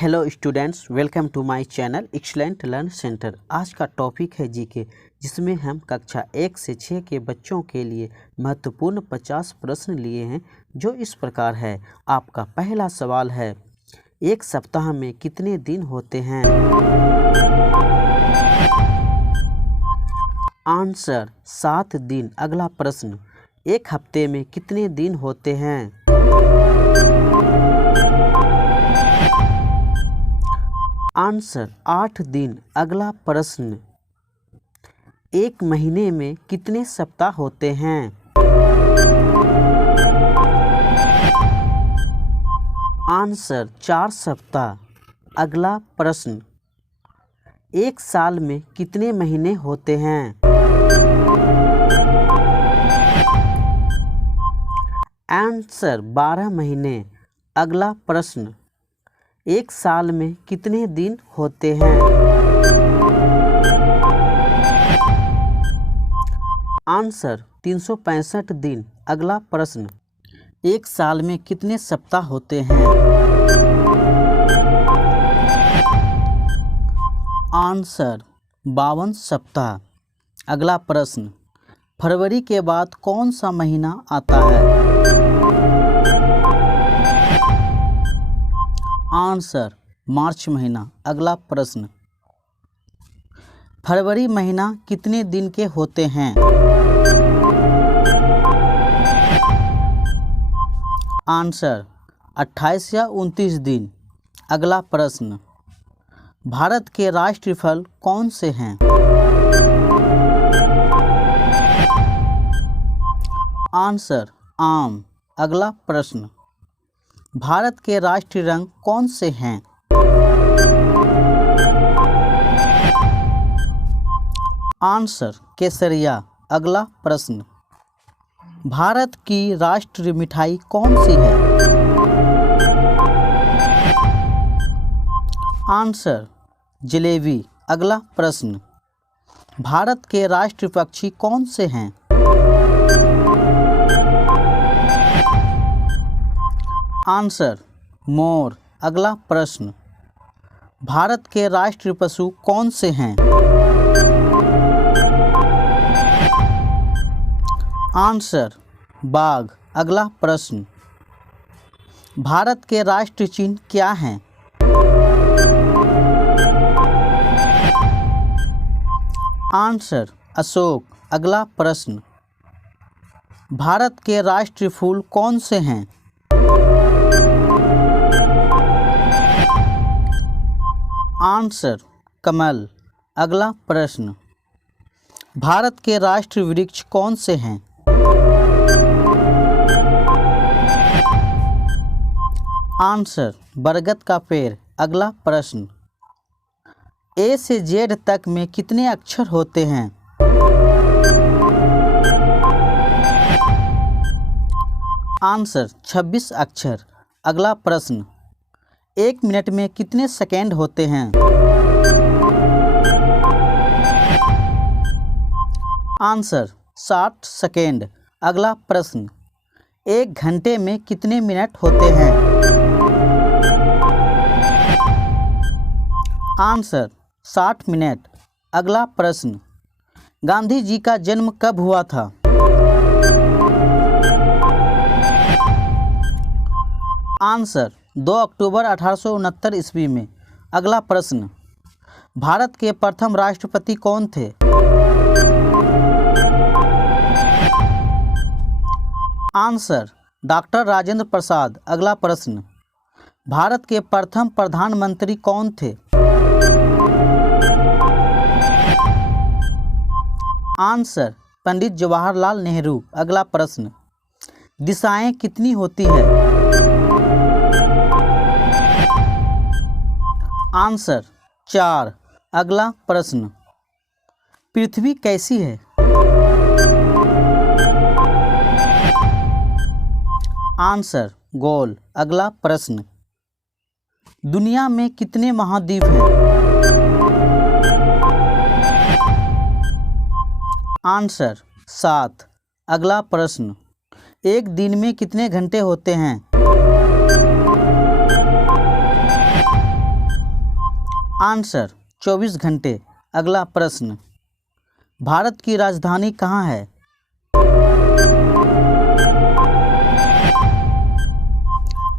Hello students, welcome to my channel excellent learn centre. आज का topic है GK, जिसमें हम कक्षा 1 से 6 के बच्चों के लिए महत्वपूर्ण 50 प्रश्न लिए हैं, जो इस प्रकार है। आपका पहला सवाल है, एक सप्ताह में कितने दिन होते हैं? आंसर 7 दिन। अगला प्रश्न, एक हफ्ते में कितने दिन होते हैं? आंसर 8 दिन। अगला प्रश्न, एक महीने में कितने सप्ताह होते हैं? आंसर 4 सप्ताह। अगला प्रश्न, एक साल में कितने महीने होते हैं? आंसर 12 महीने। अगला प्रश्न, एक साल में कितने दिन होते हैं? आंसर 365 दिन। अगला प्रश्न, एक साल में कितने सप्ताह होते हैं? आंसर 52 सप्ताह। अगला प्रश्न, फरवरी के बाद कौन सा महीना आता है? आंसर मार्च महीना। अगला प्रश्न, फरवरी महीना कितने दिन के होते हैं? आंसर 28 या 29 दिन। अगला प्रश्न, भारत के राष्ट्रीय फल कौन से हैं? आंसर आम। अगला प्रश्न, भारत के राष्ट्रीय रंग कौन से हैं? आंसर केसरिया। अगला प्रश्न, भारत की राष्ट्रीय मिठाई कौन सी है? आंसर जलेबी। अगला प्रश्न, भारत के राष्ट्रीय पक्षी कौन से हैं? Answer more. अगला प्रश्न, भारत के राष्ट्रीय पशु कौन से हैं? आंसर बाघ। अगला प्रश्न, भारत के राष्ट्रीय चिन्ह क्या हैं? आंसर अशोक। अगला प्रश्न, भारत के राष्ट्रीय फूल कौन से हैं? आंसर कमल। अगला प्रश्न, भारत के राष्ट्रीय वृक्ष कौन से हैं? आंसर बरगद का पेड़। अगला प्रश्न, ए से जेड तक में कितने अक्षर होते हैं? आंसर 26 अक्षर। अगला प्रश्न, एक मिनट में कितने सेकंड होते हैं? Answer 60 second. अगला प्रश्न, एक घंटे में कितने मिनट होते हैं? Answer 60 minute. अगला प्रश्न, गांधी जी का जन्म कब हुआ था? आंसर 2 अक्टूबर 1869 ईस्वी में। अगला प्रश्न, भारत के प्रथम राष्ट्रपति कौन थे? Answer doctor Rajendra Prasad. अगला प्रश्न, भारत के प्रथम प्रधानमंत्री कौन थे? आंसर पंडित जवाहरलाल नेहरू। अगला प्रश्न, दिशाएं कितनी होती हैं? आंसर 4। अगला प्रश्न, पृथ्वी कैसी है? आंसर गोल। अगला प्रश्न, दुनिया में कितने महाद्वीप हैं? आंसर 7। अगला प्रश्न, एक दिन में कितने घंटे होते हैं? आंसर 24 घंटे। अगला प्रश्न, भारत की राजधानी कहाँ है?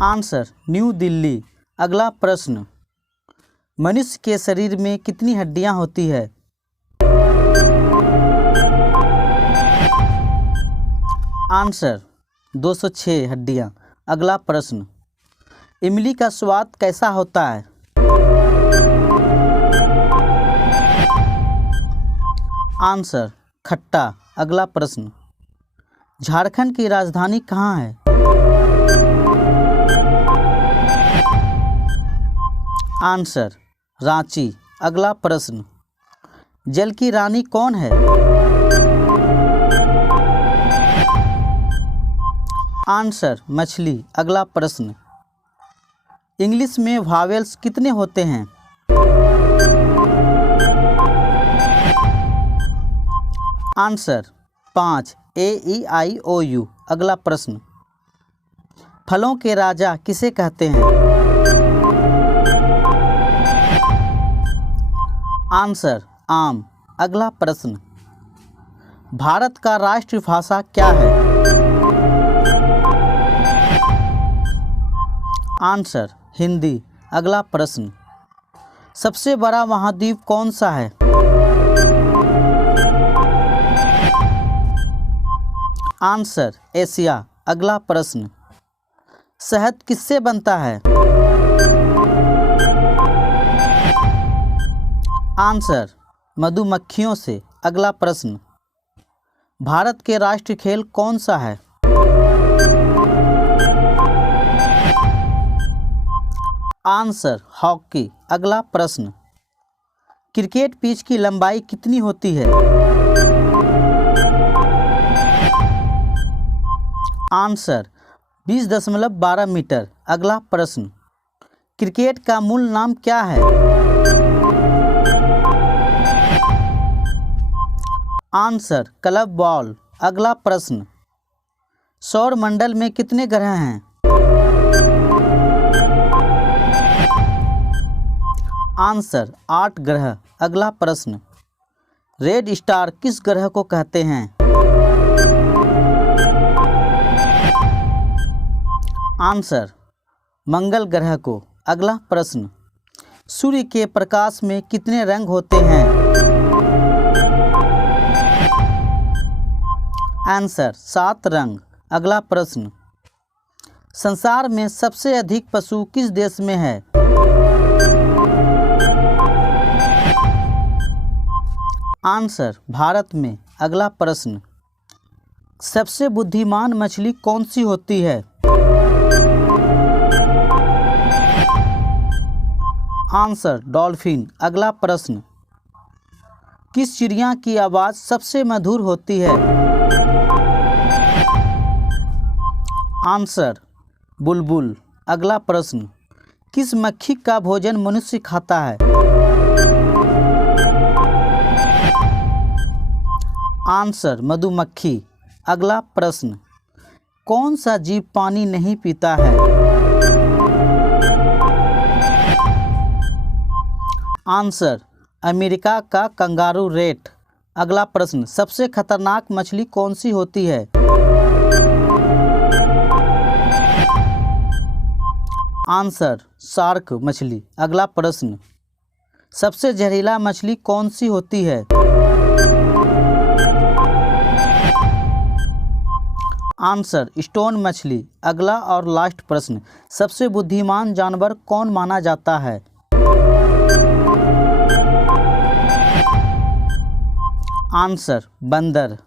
Answer new Delhi. अगला प्रश्न, मनुष्य के शरीर में कितनी हड्डियां होती है? आंसर 206 हड्डियां। अगला प्रश्न, इमली का स्वाद कैसा होता है? आंसर खट्टा। अगला प्रश्न, झारखंड की राजधानी कहाँ है? आंसर रांची। अगला प्रश्न, जल की रानी कौन है? आंसर मछली। अगला प्रश्न, इंग्लिश में वावेल्स कितने होते हैं? Answer 5 AEIOU। अगला प्रश्न, फलों के राजा किसे कहते हैं? आंसर आम। अगला प्रश्न, भारत का राष्ट्रीय भाषा क्या है? आंसर हिंदी। अगला प्रश्न, सबसे बड़ा महाद्वीप कौन सा है? Answer Asia. अगला प्रश्न, शहद किससे बनता है? आंसर मधुमक्खियों से। अगला प्रश्न, भारत के राष्ट्रीय खेल कौन सा है? Answer hockey. अगला प्रश्न, क्रिकेट पिच की लंबाई कितनी होती है? Answer 20.12 metre. अगला प्रश्न, क्रिकेट का मूल नाम क्या है? Answer club ball. अगला प्रश्न, सौर मंडल में कितने ग्रह हैं? आंसर 8 ग्रह। अगला प्रश्न, रेड स्टार किस ग्रह को कहते हैं? आंसर मंगल ग्रह को। अगला प्रश्न, सूर्य के प्रकाश में कितने रंग होते हैं? आंसर 7 रंग। अगला प्रश्न, संसार में सबसे अधिक पशु किस देश में है? आंसर भारत में। अगला प्रश्न, सबसे बुद्धिमान मछली कौन सी होती है? Answer dolphin. अगला प्रश्न, किस चिड़िया की आवाज़ सबसे मधुर होती है? आंसर बुलबुल। अगला प्रश्न, किस मक्खी का भोजन मनुष्य खाता है? आंसर मधुमक्खी। अगला प्रश्न, कौन सा जीव पानी नहीं पीता है? आंसर अमेरिका का कंगारू रेट। अगला प्रश्न, सबसे खतरनाक मछली कौन सी होती है? आंसर शार्क मछली। अगला प्रश्न, सबसे जहरीला मछली कौन सी होती है? आंसर स्टोन मछली। अगला और लास्ट प्रश्न, सबसे बुद्धिमान जानवर कौन माना जाता है? आंसर बंदर।